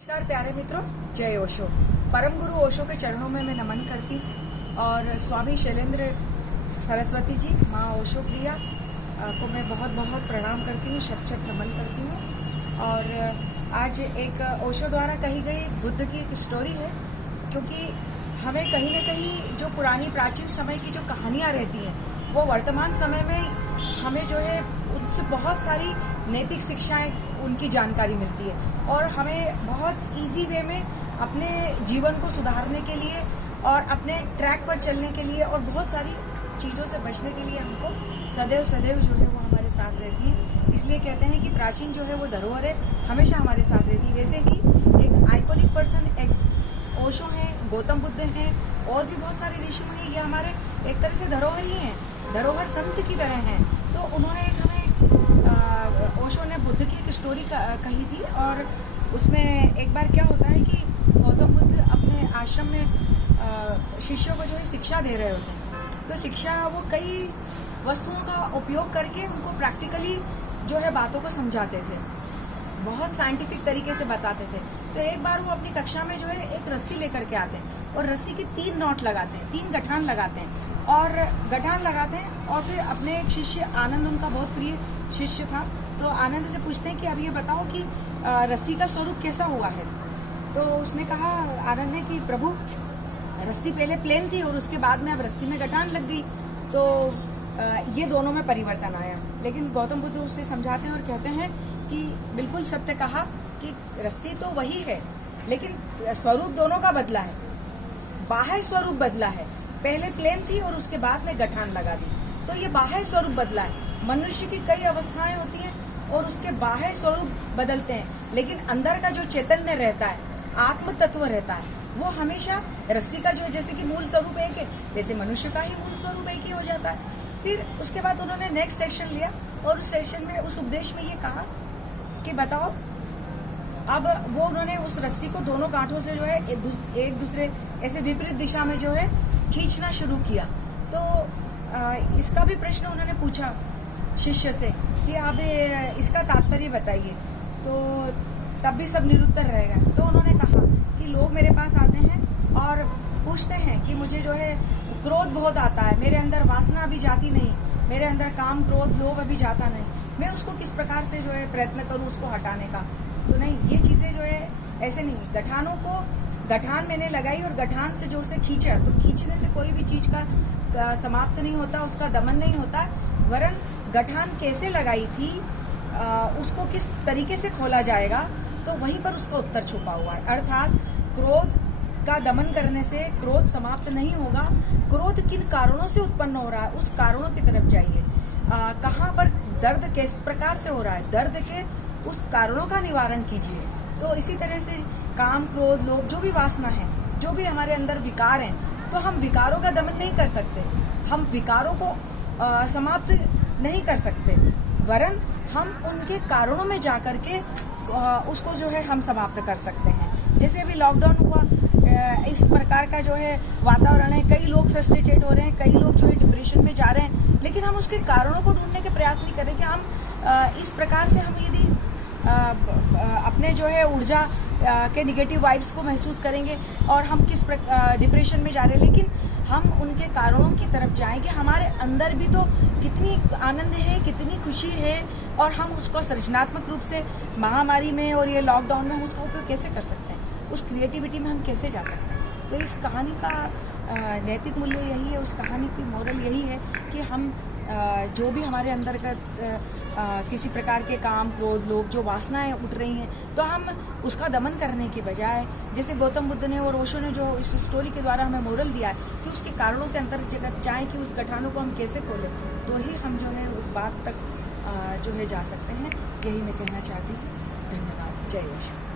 नमस्कार प्यारे मित्रों, जय ओशो। परम गुरु ओशो के चरणों में मैं नमन करती हूँ और स्वामी शैलेंद्र सरस्वती जी, माँ ओशो प्रिया को मैं बहुत बहुत प्रणाम करती हूँ, शत नमन करती हूँ। और आज एक ओशो द्वारा कही गई बुद्ध की एक स्टोरी है, क्योंकि हमें कहीं न कहीं जो पुरानी प्राचीन समय की जो कहानियाँ रहती हैं वो वर्तमान समय में हमें जो है उनसे बहुत सारी नैतिक शिक्षाएं, उनकी जानकारी मिलती है और हमें बहुत इजी वे में अपने जीवन को सुधारने के लिए और अपने ट्रैक पर चलने के लिए और बहुत सारी चीज़ों से बचने के लिए हमको सदैव सदैव जो है वो हमारे साथ रहती है। इसलिए कहते हैं कि प्राचीन जो है वो धरोहर है, हमेशा हमारे साथ रहती है। वैसे ही एक आइकॉनिक पर्सन एक ओशो हैं, गौतम बुद्ध हैं और भी बहुत सारे ऋषि मुनि, ये हमारे एक तरह से धरोहर ही हैं, धरोहर संत की तरह हैं। तो उन्होंने एक हमें ओशो ने बुद्ध की एक स्टोरी कही थी और उसमें एक बार क्या होता है कि गौतम बुद्ध अपने आश्रम में शिष्यों को जो है शिक्षा दे रहे होते हैं। तो शिक्षा वो कई वस्तुओं का उपयोग करके उनको प्रैक्टिकली जो है बातों को समझाते थे, बहुत साइंटिफिक तरीके से बताते थे। तो एक बार वो अपनी कक्षा में जो है एक रस्सी लेकर के आते हैं और रस्सी के 3 नॉट लगाते हैं, 3 गठान लगाते हैं और गठान लगाते हैं और फिर अपने एक शिष्य आनंद, उनका बहुत प्रिय शिष्य था, तो आनंद से पूछते हैं कि अब ये बताओ कि रस्सी का स्वरूप कैसा हुआ है। तो उसने कहा, आनंद ने, कि प्रभु रस्सी पहले प्लेन थी और उसके बाद में अब रस्सी में गठान लग गई, तो ये दोनों में परिवर्तन आया। लेकिन गौतम बुद्ध उससे समझाते हैं और कहते हैं कि बिल्कुल सत्य कहा कि रस्सी तो वही है, लेकिन स्वरूप दोनों का बदला है, बाह्य स्वरूप बदला है। पहले प्लेन थी और उसके बाद में गठान लगा दी, तो ये बाह्य स्वरूप बदला है। मनुष्य की कई अवस्थाएं होती हैं और उसके बाह्य स्वरूप बदलते हैं, लेकिन अंदर का जो चैतन्य रहता है, आत्म तत्व रहता है, वो हमेशा रस्सी का जो जैसे कि मूल स्वरूप एक है, वैसे मनुष्य का ही मूल स्वरूप एक ही हो जाता है। फिर उसके बाद उन्होंने नेक्स्ट सेक्शन लिया और उस सेक्शन में, उस उपदेश में ये कहा कि बताओ, अब वो उन्होंने उस रस्सी को दोनों गांठों से जो है एक दूसरे ऐसे विपरीत दिशा में जो है खींचना शुरू किया। तो इसका भी प्रश्न उन्होंने पूछा शिष्य से कि आप इसका तात्पर्य बताइए, तो तब भी सब निरुत्तर रह गए। तो उन्होंने कहा कि लोग मेरे पास आते हैं और पूछते हैं कि मुझे जो है क्रोध बहुत आता है, मेरे अंदर वासना अभी जाती नहीं, मेरे अंदर काम क्रोध लोभ अभी जाता नहीं, मैं उसको किस प्रकार से जो है प्रयत्न करूँ उसको हटाने का। तो नहीं, ये चीज़ें जो है ऐसे नहीं, गठानों को गठान मैंने लगाई और गठान से जो उसे खींचा, तो खींचने से कोई भी चीज़ का समाप्त नहीं होता, उसका दमन नहीं होता, वरन गठान कैसे लगाई थी, उसको किस तरीके से खोला जाएगा, तो वहीं पर उसका उत्तर छुपा हुआ है। अर्थात क्रोध का दमन करने से क्रोध समाप्त नहीं होगा। क्रोध किन कारणों से उत्पन्न हो रहा है, उस कारणों की तरफ जाइए। कहाँ पर दर्द किस प्रकार से हो रहा है, दर्द के उस कारणों का निवारण कीजिए। तो इसी तरह से काम क्रोध लोभ जो भी वासना है, जो भी हमारे अंदर विकार हैं, तो हम विकारों का दमन नहीं कर सकते, हम विकारों को समाप्त नहीं कर सकते, वरन हम उनके कारणों में जाकर के उसको जो है हम समाप्त कर सकते हैं। जैसे अभी लॉकडाउन हुआ, इस प्रकार का जो है वातावरण है, कई लोग फ्रस्ट्रेटेड हो रहे हैं, कई लोग जो है डिप्रेशन में जा रहे हैं, लेकिन हम उसके कारणों को ढूंढने के प्रयास नहीं कर रहे कि हम इस प्रकार से हम यदि अपने जो है ऊर्जा के निगेटिव वाइब्स को महसूस करेंगे और हम किस डिप्रेशन में जा रहे हैं, लेकिन हम उनके कारणों की तरफ जाएंगे। हमारे अंदर भी तो कितनी आनंद है, कितनी खुशी है, और हम उसको सृजनात्मक रूप से महामारी में और ये लॉकडाउन में हम उसका उपयोग कैसे कर सकते हैं, उस क्रिएटिविटी में हम कैसे जा सकते हैं। तो इस कहानी का नैतिक मूल्य यही है, उस कहानी की मोरल यही है कि हम जो भी हमारे अंदर का किसी प्रकार के काम क्रोध लोभ जो वासनाएं उठ रही हैं, तो हम उसका दमन करने की बजाय, जैसे गौतम बुद्ध ने और ओशो ने जो इस स्टोरी के द्वारा हमें मोरल दिया है कि उसके कारणों के अंतर्गत जाएं कि उस गठानों को हम कैसे खोलें, तो ही हम जो है उस बात तक जो है जा सकते हैं। यही मैं कहना चाहती हूँ। धन्यवाद। जय ओशो।